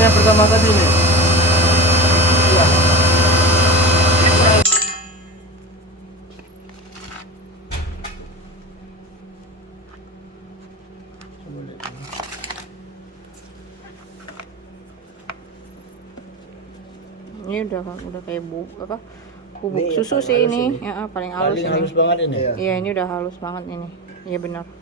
yang pertama tadi nih. Iya. Coba lihat ini. Ini udah kayak bubuk Ini susu paling sih halus ini. ini. Ya, paling halus Paling ini. halus banget ini. Iya, ini udah halus banget ini. Iya benar.